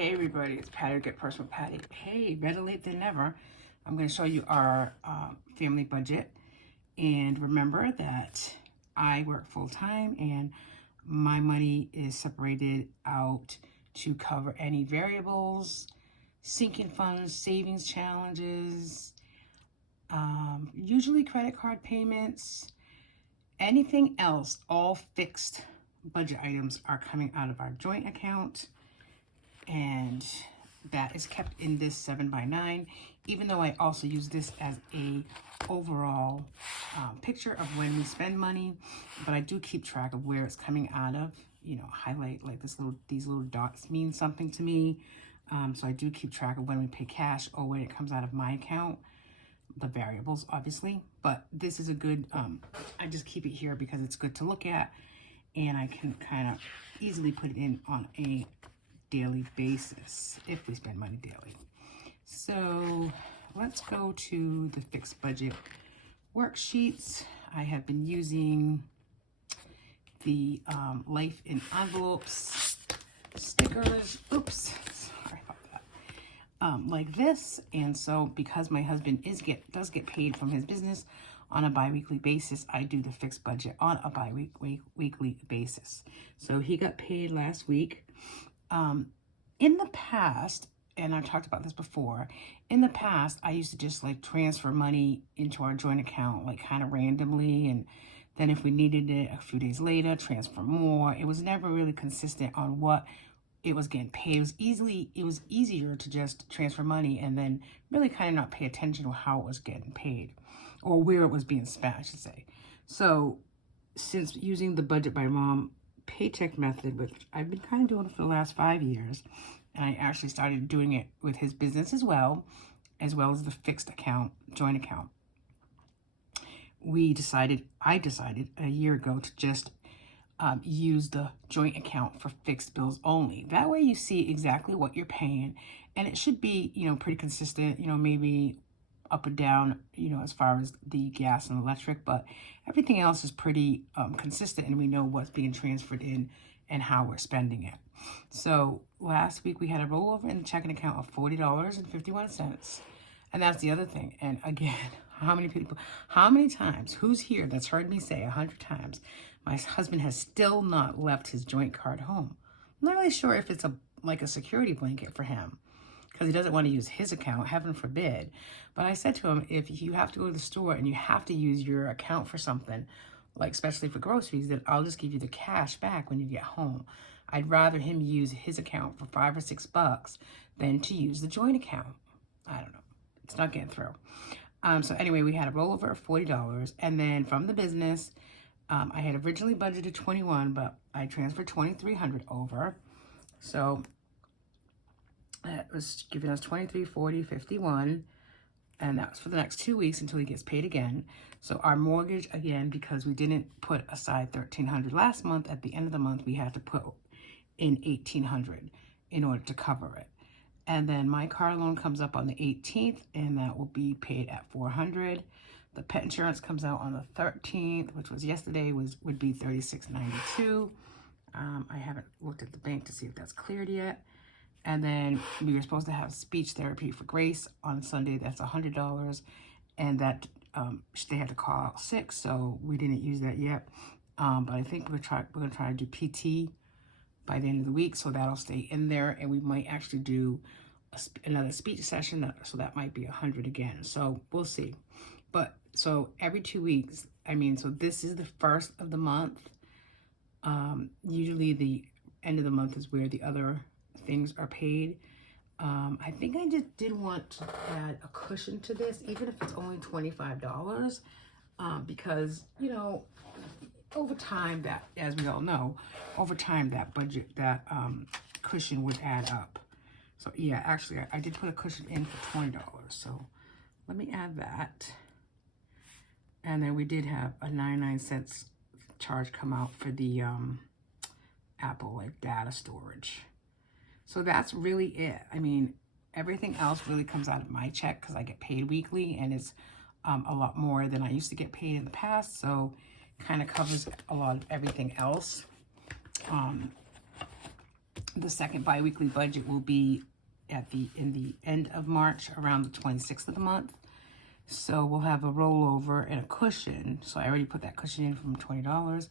Hey everybody, it's Patty, Get Personal Patty. Hey, better late than never. I'm going to show you our family budget. And remember that I work full-time and my money is separated out to cover any variables, sinking funds, savings challenges, usually credit card payments, anything else, all fixed budget items are coming out of our joint account. And that is kept in this 7x9, even though I also use this as a overall picture of when we spend money, but I do keep track of where it's coming out of, highlight like these little dots mean something to me. So I do keep track of when we pay cash or when it comes out of my account, the variables obviously, but this is a good, I just keep it here because it's good to look at and I can kind of easily put it in on a daily basis if we spend money daily. So let's go to the fixed budget worksheets. I have been using the Life in Envelopes stickers. Oops, sorry about that. Like this, and so because my husband does get paid from his business on a bi-weekly basis, I do the fixed budget on a bi-weekly basis. So he got paid last week. In the past, and I've talked about this before, in the past, I used to just like transfer money into our joint account, like kind of randomly. And then if we needed it a few days later, transfer more. It was never really consistent on what it was getting paid. It was easier to just transfer money and then really kind of not pay attention to how it was getting paid or where it was being spent, I should say. So since using the Budget by Mom paycheck method, which I've been kind of doing it for the last 5 years, and I actually started doing it with his business as well as the fixed account, joint account. I decided a year ago to just use the joint account for fixed bills only. That way you see exactly what you're paying, and it should be, pretty consistent, maybe up and down, as far as the gas and electric, but everything else is pretty consistent, and we know what's being transferred in and how we're spending it. So last week we had a rollover in the checking account of $40.51, and that's the other thing. And again, how many times, who's here that's heard me say 100 times, my husband has still not left his joint card home. I'm not really sure if it's like a security blanket for him, because he doesn't want to use his account, heaven forbid. But I said to him, if you have to go to the store and you have to use your account for something, like especially for groceries, then I'll just give you the cash back when you get home. I'd rather him use his account for $5 or $6 than to use the joint account. I don't know. It's not getting through. So anyway, we had a rollover of $40. And then from the business, I had originally budgeted $21, but I transferred $2,300 over. So that was giving us $23, $40, $51, and that was for the next 2 weeks until he gets paid again. So our mortgage, again, because we didn't put aside $1,300 last month, at the end of the month we had to put in $1,800 in order to cover it. And then my car loan comes up on the 18th, and that will be paid at $400. The pet insurance comes out on the 13th, which was yesterday, would be $36.92. I haven't looked at the bank to see if that's cleared yet. And then we were supposed to have speech therapy for Grace on Sunday. That's $100. And that they had to call out sick, so we didn't use that yet. But I think we're going to try to do PT by the end of the week, so that'll stay in there. And we might actually do another speech session, so that might be $100 again. So we'll see. But so every 2 weeks, so this is the first of the month. Usually the end of the month is where the other things are paid. I think I just did want to add a cushion to this, even if it's only $25, because, over time, that, as we all know, over time that cushion would add up. So yeah, actually I did put a cushion in for $20. So let me add that. And then we did have a 99-cent charge come out for the Apple data storage. So that's really it. Everything else really comes out of my check because I get paid weekly, and it's a lot more than I used to get paid in the past. So kind of covers a lot of everything else. The second biweekly budget will be in the end of March, around the 26th of the month. So we'll have a rollover and a cushion. So I already put that cushion in from $20.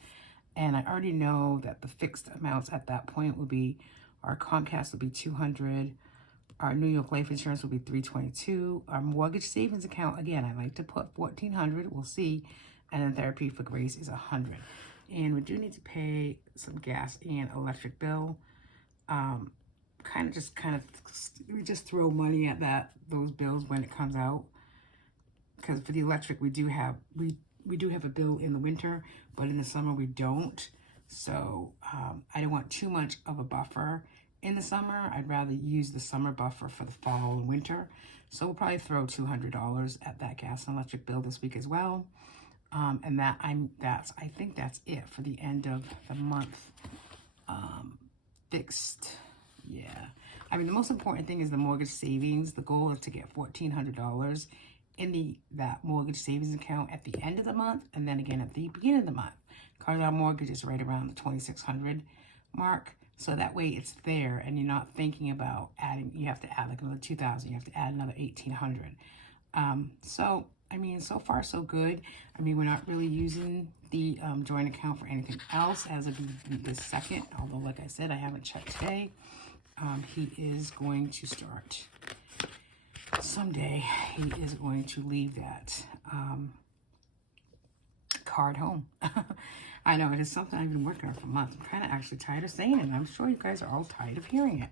And I already know that the fixed amounts at that point will be, our Comcast will be $200. Our New York life insurance will be $322. Our mortgage savings account, again, I like to put $1,400. We'll see. And then Therapy for Grace is $100. And we do need to pay some gas and electric bill. We just throw money at those bills when it comes out. Because for the electric, we do have a bill in the winter, but in the summer we don't. So I don't want too much of a buffer in the summer. I'd rather use the summer buffer for the fall and winter. So we'll probably throw $200 at that gas and electric bill this week as well. And I think that's it for the end of the month. Fixed. Yeah. I mean, the most important thing is the mortgage savings. The goal is to get $1,400 in that mortgage savings account at the end of the month, and then again at the beginning of the month. Because our mortgage is right around the $2,600 mark. So that way it's there, and you're not thinking about adding, you have to add like another $2,000, you have to add another $1,800. So, I mean, so far so good. I mean, we're not really using the joint account for anything else as of this second, although like I said, I haven't checked today. He is going to start, someday he is going to leave that card home. I know, it is something I've been working on for months. I'm kind of actually tired of saying it, and I'm sure you guys are all tired of hearing it.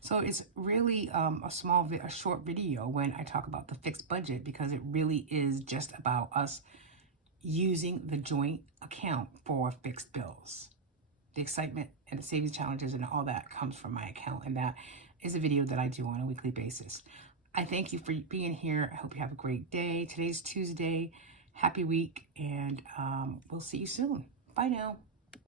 So it's really a short video when I talk about the fixed budget, because it really is just about us using the joint account for fixed bills. The excitement and the savings challenges and all that comes from my account, and that is a video that I do on a weekly basis. I thank you for being here. I hope you have a great day. Today's Tuesday. Happy week, and we'll see you soon. Bye now.